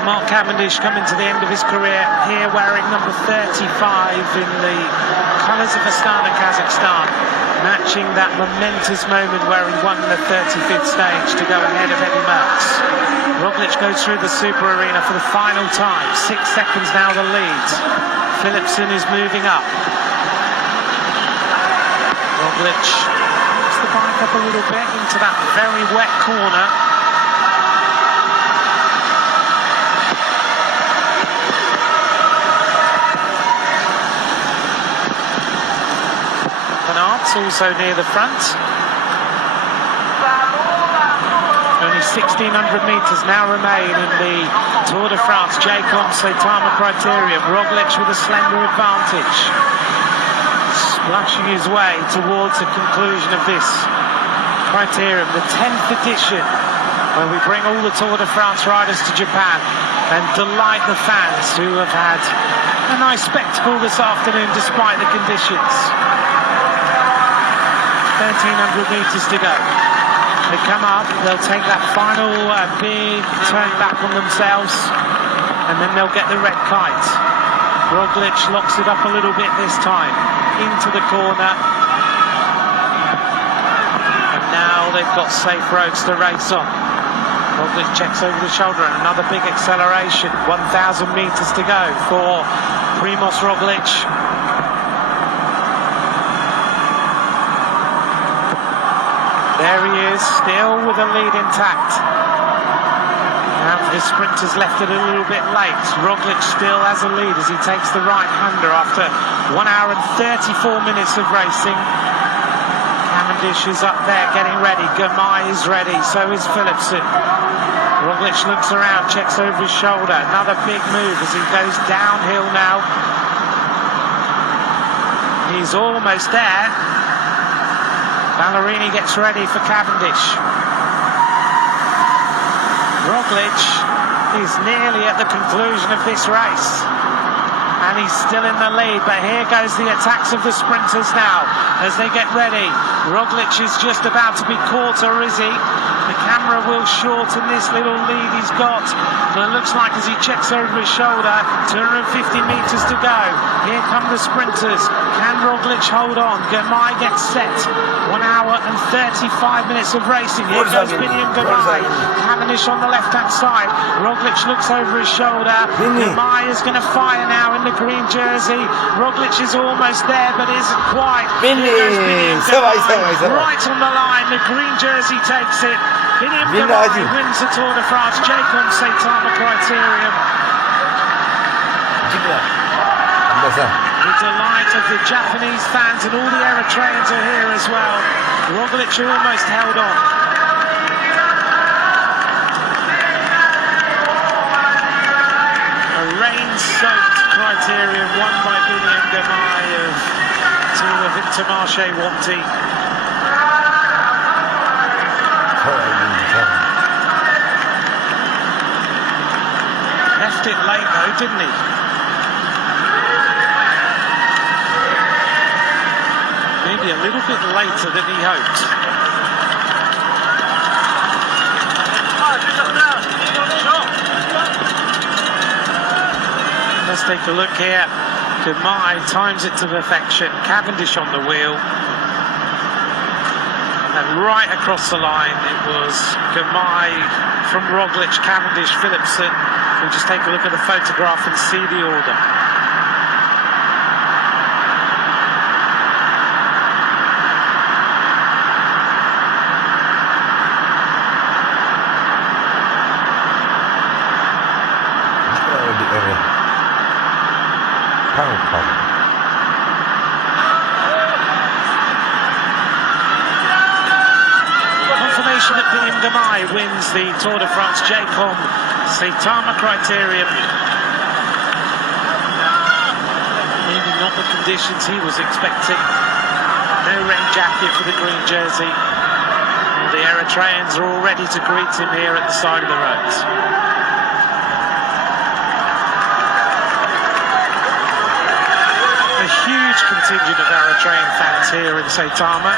Well, Mark Cavendish coming to the end of his career here wearing number 35 in the colours of Astana, Kazakhstan, matching that momentous moment where he won the 35th stage to go ahead of Eddie Merckx. Roglic goes through the super arena for the final time. 6 seconds now the lead. Philipsen is moving up. Roglic puts the bike up a little bit into that very wet corner. Also near the front. Only 1,600 metres now remain in the Tour de France J-Com-Saitama criterium. Roglic with a slender advantage, splashing his way towards the conclusion of this criterium, the 10th edition, where we bring all the Tour de France riders to Japan and delight the fans who have had a nice spectacle this afternoon despite the conditions. 1,300 metres to go. They come up, they'll take that final big turn back on themselves, and then they'll get the red kite. Roglic locks it up a little bit this time, into the corner. And now they've got safe roads to race on. Roglic checks over the shoulder, and another big acceleration. 1,000 metres to go for Primož Roglic. There he is, still with the lead intact. Now the sprinters left it a little bit late. Roglic still has a lead as he takes the right-hander after 1 hour and 34 minutes of racing. Cavendish is up there getting ready. Girmay is ready, so is Philipsen. Roglic looks around, checks over his shoulder. Another big move as he goes downhill now. He's almost there. Ballerini gets ready for Cavendish. Roglic is nearly at the conclusion of this race, and he's still in the lead, but here goes the attacks of the sprinters now as they get ready. Roglic is just about to be caught, or is he? The camera will shorten this little lead he's got, but it looks like as he checks over his shoulder, 250 metres to go. Here come the sprinters. Can Roglic hold on? Girmay gets set. 1 hour and 35 minutes of racing. Here goes Biniam Girmay. Cavendish on the left-hand side. Roglic looks over his shoulder. Girmay is going to fire now in the green jersey. Roglic is almost there, but isn't quite. Biniam Girmay right on the line. The green jersey takes it. Biniam Girmay wins the Tour de France J-Com-Saitama criterium. The delight of the Japanese fans, and all the Eritreans are here as well. Roglic almost held on. A rain-soaked criterium won by Biniam Girmay of Team of Intermarché Wanty. Left it late though, didn't he? Maybe a little bit later than he hoped. Let's take a look here. Girmay times it to perfection. Cavendish on the wheel. And right across the line it was Girmay from Roglic, Cavendish, Philipsen. We'll just take a look at the photograph and see the order. Confirmation that Biniam Girmay wins the Tour de France J-Com-Saitama criterium. Maybe not the conditions he was expecting. No rain jacket for the green jersey. And the Eritreans are all ready to greet him here at the side of the road. A huge contingent of Eritrean fans here in Saitama.